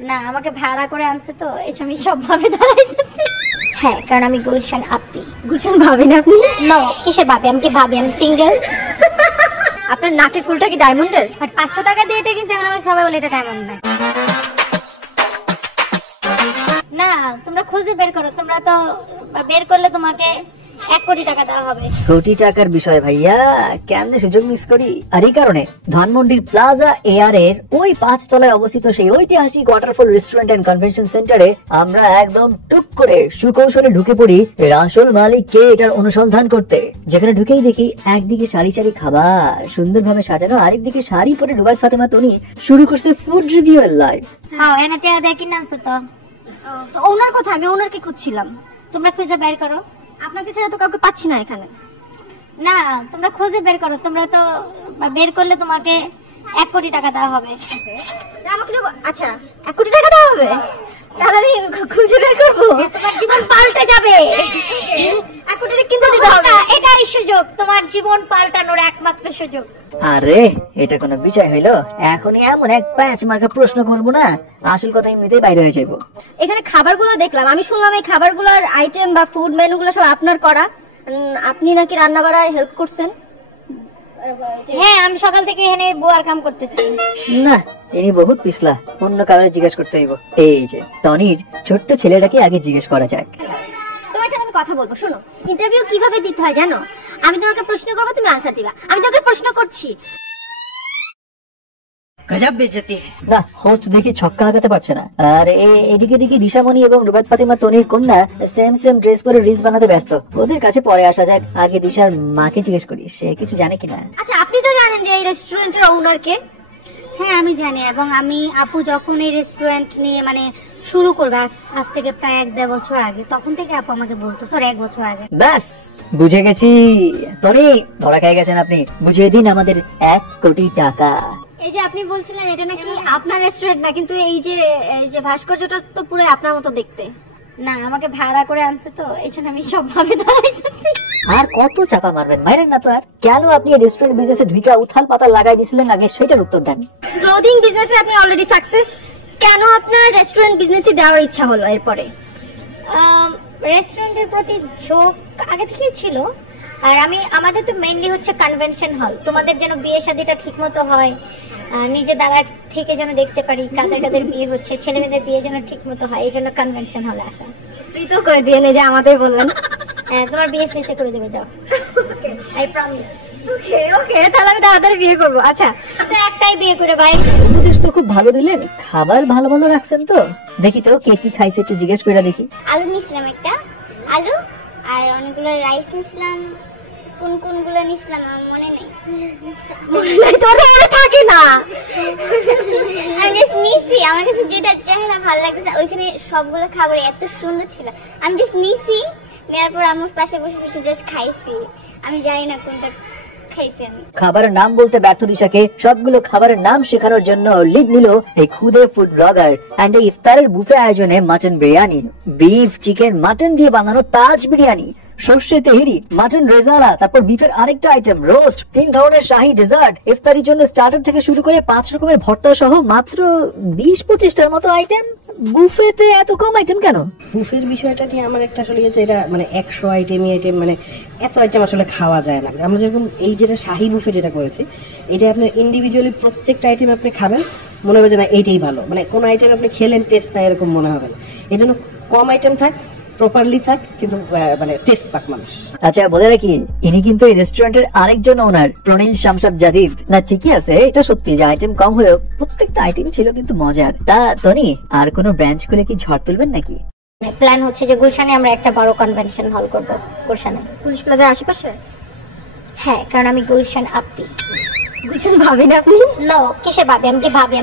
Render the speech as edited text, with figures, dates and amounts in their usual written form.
না, আমাকে ভাড়া করে আনছে তো এই আমি সব ভাবে দাঁড়াইতেছি। হ্যাঁ, কারণ আমি গুলশান আপি। গুলশান ভাবি না আপনি? নো, কিসের ভাবি? আমি কি ভাবি? আমি সিঙ্গেল। আপনার নাকের ফুলটা কি ডায়মন্ডের? আর 500 টাকা দিয়ে এটা কিনছে, এখন আমাকে সবাই বলে এটা ডায়মন্ড না। না, তোমরা খুঁজে বের করো। তোমরা তো বের করলে তোমাকে 1 কোটি টাকা দেওয়া হবে। কোটি টাকার বিষয় ভাইয়া, কেমনে সুযোগ মিস করি? আর এই কারণে ধানমন্ডির প্লাজা এয়ার এর ওই 5 তলায় অবস্থিত সেই ঐতিহাসিক ওয়াটারফল রেস্টুরেন্ট এন্ড কনভেনশন সেন্টারে আমরা একদম টুক করে সুকৌশলে ঢুকে পড়ি এর আসল মালিক কে এটার অনুসন্ধান করতে। যেখানে ঢুকেই দেখি একদিকে সারি সারি খাবার সুন্দরভাবে সাজানো, আরেকদিকে শাড়ি পরে রুবাইয়াত ফাতেমা তনি শুরু করছে ফুড রিভিউ এর লাইভ। হ্যাঁ, এনে টিয়া দেখি না আনছে তো। তো ওনার কথা, আমি ওনারকে খুঁজছিলাম। তোমরা খুঁজে বের করো। আপনাকে ছাড়া তো কাউকে পাচ্ছি না এখানে। না, তোমরা খুঁজে বের করো। তোমরা তো বের করলে তোমাকে 1 কোটি টাকা দেওয়া হবে। আমাকে আচ্ছা 1 কোটি টাকা দেওয়া হবে? তাহলে আমি খুঁজে বের করবো। তোমার জীবন পাল্টে যাবে। 1 কোটি টাকা কিন্তু দিতে হবে। এটাই সুযোগ, তোমার জীবন পাল্টানোর একমাত্র সুযোগ। আরে এটা কোনো বিষয় হইলো? এখনই এমন এক 5 মার্কা প্রশ্ন করবো না, আসল কথা এমনিতেই বাইরে হয়ে যাবো। এখানে খাবারগুলো দেখলাম, আমি শুনলাম এই খাবারগুলোর আইটেম বা ফুড মেনুগুলো সব আপনার করা। আপনি নাকি রান্না বাড়ায় হেল্প করছেন? হ্যাঁ, আমি সকাল থেকে এখানে বুয়ার কাম করতেছি। না, ইনি বহুত পিছলা, অন্য কাউরে জিজ্ঞেস করতে হইব। এই যে তনির ছোট্ট ছেলেটাকে আগে জিজ্ঞেস করা যাক। তোমার সাথে আমি কথা বলবো, শোনো। ইন্টারভিউ কিভাবে দিতে হয় জানো? আমি তোমাকে প্রশ্ন করবো, তুমি আনসার দিবা। আমি তোমাকে প্রশ্ন করছি। গজব বেইজ্জতি। না, হোস্ট দেখি ছক্কা লাগাতে পারছে না। আর এদিকে দেখি দিশামণি এবং রুবাইয়াত ফাতেমা তনির কন্যা সেম ড্রেস পরে রিলস বানাতে ব্যস্ত। ওদের কাছে পরে আসা যাক, আগে দিশার মাকে জিজ্ঞেস করি সে কিছু জানে কিনা। আচ্ছা, আপনি তো জানেন যে এই রেস্টুরেন্টের ওনার কে? হ্যাঁ, আমি জানি। এবং আমি আপু যখন এই রেস্টুরেন্ট নিয়ে শুরু করবে আজ থেকে প্রায় 1-1.5 বছর আগে, তখন থেকে আপু আমাকে বলতো। সরি, 1 বছর আগে। ব্যাস বুঝে গেছি। তনি ধরা খেয়ে গেছেন আপনি। বুঝিয়ে দিন আমাদের 1 কোটি টাকা। এই যে আপনি বলছিলেন এটা নাকি আপনার রেস্টুরেন্ট না, কিন্তু এই যে ভাস্কর্যটা তো পুরো আপনার মতো দেখতে। না, আমাকে ভাড়া করে আনছে তো এই আমি সব ভাবে দাঁড়াইতেছি। আর কত চাপা মারবেন? মাইরেন না তো আর। কেন আপনি রেস্টুরেন্ট বিজনেসে ঢুকা উথাল পাতা লাগাই দিছিলেন আগে, সেটার উত্তর দেন। ক্লোদিং বিজনেসে আপনি অলরেডি সাকসেস, কেন আপনার রেস্টুরেন্ট বিজনেসে দেওয়ার ইচ্ছা হলো এরপরে? রেস্টুরেন্টের প্রতি ঝোঁক আগে থেকেই ছিল। আর আমাদের তো মেইনলি হচ্ছে কনভেনশন হল। তোমাদের যেন বিয়ে শাদীটা ঠিকমতো হয়, নিজে দাঁড়া থেকে যেন দেখতে পারি কাদের বিয়ে হচ্ছে, ছেলে মেয়েদের বিয়ে যেন ঠিকমতো হয়, এই জন্য কনভেনশন হলে আসা। ফ্রি তো করে দিয়ে যে আমাদের বললেন। তোমার বিয়ে ফ্রিতে করে দেবে, যাও। I promise. ওকে, তাহলে আমি তাড়াতাড়ি বিয়ে করবো। আচ্ছা, একটাই বিয়ে করে ভাই। উপদেশ তো খুব ভালো দিলেন, খাবার ভালো ভালো রাখছেন তো। দেখি তো কে কি খাইছে একটু জিজ্ঞেস করে দেখি। আলু নিছিলাম, একটা আলু আর অনেকগুলো রাইস নিছিলাম। কোনগুলো নিছিলাম আমার মনে নেই। তোর মনে থাকে না? আমি জাস্ট নিছি, আমার কাছে যেটা চেহারা ভালো লাগতেছে। ওইখানে সবগুলো খাবার এত সুন্দর ছিল, আমি জাস্ট নিছি। নেওয়ার পর আমার পাশে বসে বসে জাস্ট খাইছি। আমি জানি না কোনটা খাইছি আমি। খাবারের নাম বলতে ব্যর্থ দিশাকে সবগুলো খাবারের নাম শেখানোর জন্য লিড নিল এই খুদে ফুড ব্লগার। এন্ড এই ইফতারের বুফে আয়োজনে mutton biryani, beef, chicken, mutton দিয়ে বানানো তাজ বিরিয়ানি, সর্ষে তেহেরি, মাটন রেজালা, তারপর বিফের আরেকটা আইটেম রোস্ট, 3 ধরনের শাহী ডেজার্ট, ইফতারির জন্য স্টার্টার থেকে শুরু করে 5 রকমের ভর্তা সহ মাত্র 20-25টার মতো আইটেম। বুফেতে এত কম আইটেম কেন? বুফের বিষয়টা নিয়ে আমার একটা আসলে এটা 100 আইটেম এত আইটেম আসলে খাওয়া যায় না। আমরা যেরকম এই যেটা শাহী বুফে যেটা করেছি, এটা আপনি ইন্ডিভিজুয়ালি প্রত্যেকটা আইটেম আপনি খাবেন, মনে হবে যে না এইটাই ভালো, কোনো আইটেম আপনি খেলেন টেস্ট না এরকম মনে হবে না। এই জন্য কম আইটেম থাক, প্রপারলি থাক, কিন্তু টেস্ট পাক মানুষ। আচ্ছা, বলে রাখি ইনি কিন্তু এই রেস্টুরেন্টের আরেকজন ওনার, প্রনীল শামসাদ জাদিদ। না ঠিকই আছে, এটা সত্যি যে আইটেম কম হলেও প্রত্যেকটা আইটেম ছিল কিন্তু মজার। তা তনি, আর কোনো ব্রাঞ্চ খুলে কি ঝড় তুলবেন নাকি? প্ল্যান হচ্ছে যে গুলশানে আমরা একটা বড় কনভেনশন হল করব। গুলশানে, পুলিশ প্লাজার আশেপাশে? হ্যাঁ, কারণ আমি গুলশান আপি। গুলশান ভাবি না আপনি? নো, কিসের ভাবি? আমি কি ভাবি?